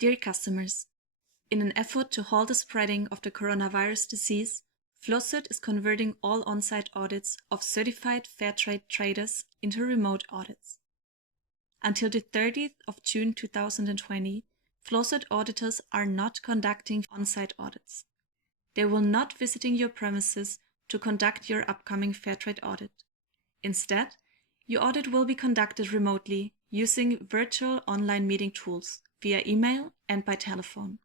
Dear customers, in an effort to halt the spreading of the coronavirus disease, Flowcert is converting all on-site audits of certified Fairtrade traders into remote audits. Until the 30th of June 2020, Flowcert auditors are not conducting on-site audits. They will not visiting your premises to conduct your upcoming Fairtrade audit. Instead, your audit will be conducted remotely using virtual online meeting tools via email and by telephone.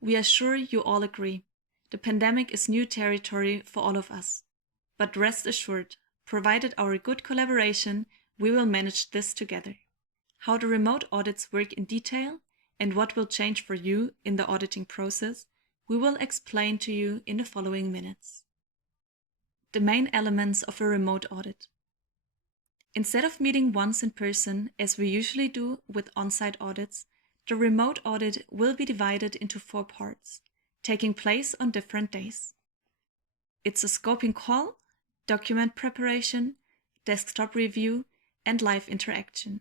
We are sure you all agree. The pandemic is new territory for all of us. But rest assured, provided our good collaboration, we will manage this together. How the remote audits work in detail and what will change for you in the auditing process, we will explain to you in the following minutes. The main elements of a remote audit. Instead of meeting once in person, as we usually do with on-site audits, the remote audit will be divided into 4 parts, taking place on different days. It's a scoping call, document preparation, desktop review, and live interaction.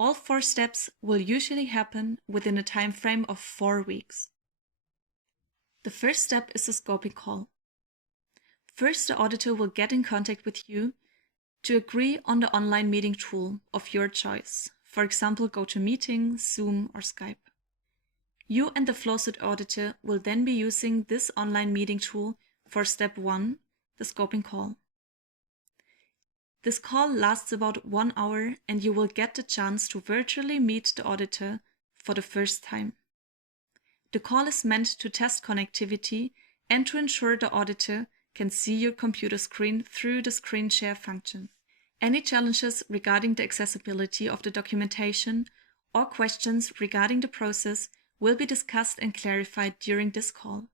All 4 steps will usually happen within a time frame of 4 weeks. The first step is the scoping call. First, the auditor will get in contact with you to agree on the online meeting tool of your choice, for example GoToMeeting, Zoom or Skype. You and the Flowcert auditor will then be using this online meeting tool for step 1, the scoping call. This call lasts about 1 hour and you will get the chance to virtually meet the auditor for the first time. The call is meant to test connectivity and to ensure the auditor can see your computer screen through the screen share function. Any challenges regarding the accessibility of the documentation or questions regarding the process will be discussed and clarified during this call.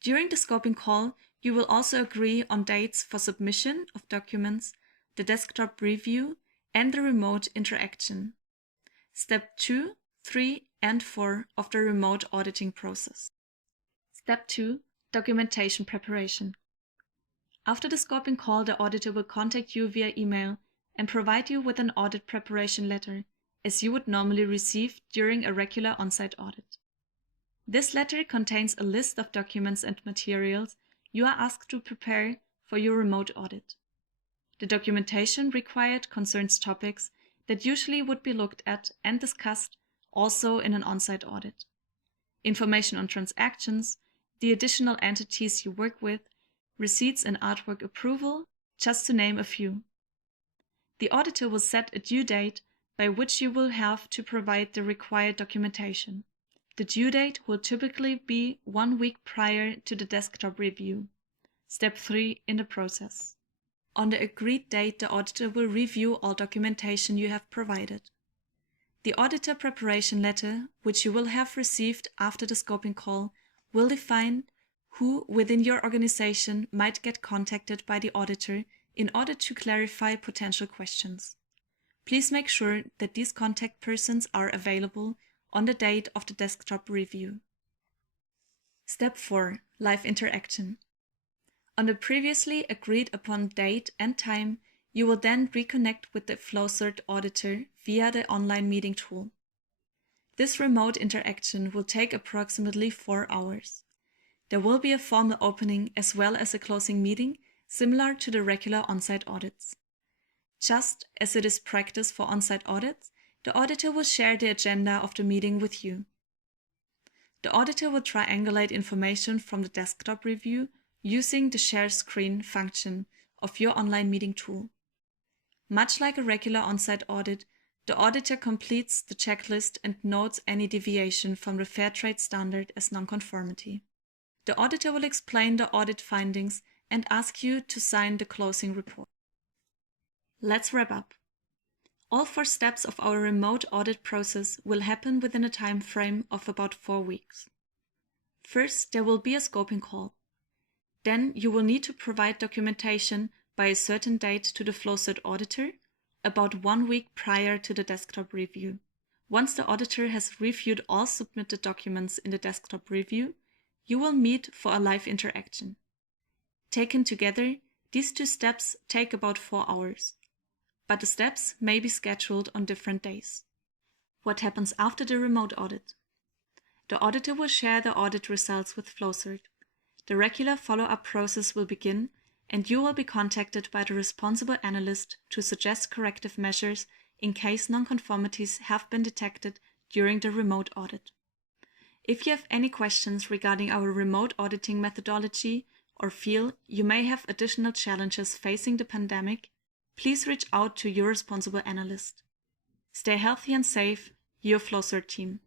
During the scoping call, you will also agree on dates for submission of documents, the desktop review, and the remote interaction. Step 2, 3, and 4 of the remote auditing process. Step 2. Documentation preparation. After the scoping call, the auditor will contact you via email and provide you with an audit preparation letter, as you would normally receive during a regular on-site audit. This letter contains a list of documents and materials you are asked to prepare for your remote audit. The documentation required concerns topics that usually would be looked at and discussed also in an on-site audit. Information on transactions, the additional entities you work with, receipts and artwork approval, just to name a few. The auditor will set a due date by which you will have to provide the required documentation. The due date will typically be 1 week prior to the desktop review, step 3 in the process. On the agreed date, the auditor will review all documentation you have provided. The auditor preparation letter, which you will have received after the scoping call, will define who within your organization might get contacted by the auditor in order to clarify potential questions. Please make sure that these contact persons are available on the date of the desktop review. Step 4. Live interaction. On the previously agreed upon date and time, you will then reconnect with the Flowcert auditor via the online meeting tool. This remote interaction will take approximately 4 hours. There will be a formal opening as well as a closing meeting, similar to the regular on-site audits. Just as it is practice for on-site audits, the auditor will share the agenda of the meeting with you. The auditor will triangulate information from the desktop review using the share screen function of your online meeting tool. Much like a regular on-site audit, the auditor completes the checklist and notes any deviation from the Fairtrade standard as nonconformity. The auditor will explain the audit findings and ask you to sign the closing report. Let's wrap up. All 4 steps of our remote audit process will happen within a time frame of about 4 weeks. First, there will be a scoping call. Then you will need to provide documentation by a certain date to the Flowcert auditor, about 1 week prior to the desktop review. Once the auditor has reviewed all submitted documents in the desktop review, you will meet for a live interaction. Taken together, these 2 steps take about 4 hours, but the steps may be scheduled on different days. What happens after the remote audit? The auditor will share the audit results with Flowcert. The regular follow-up process will begin, and you will be contacted by the responsible analyst to suggest corrective measures in case nonconformities have been detected during the remote audit. If you have any questions regarding our remote auditing methodology or feel you may have additional challenges facing the pandemic, please reach out to your responsible analyst. Stay healthy and safe, your Flowcert team.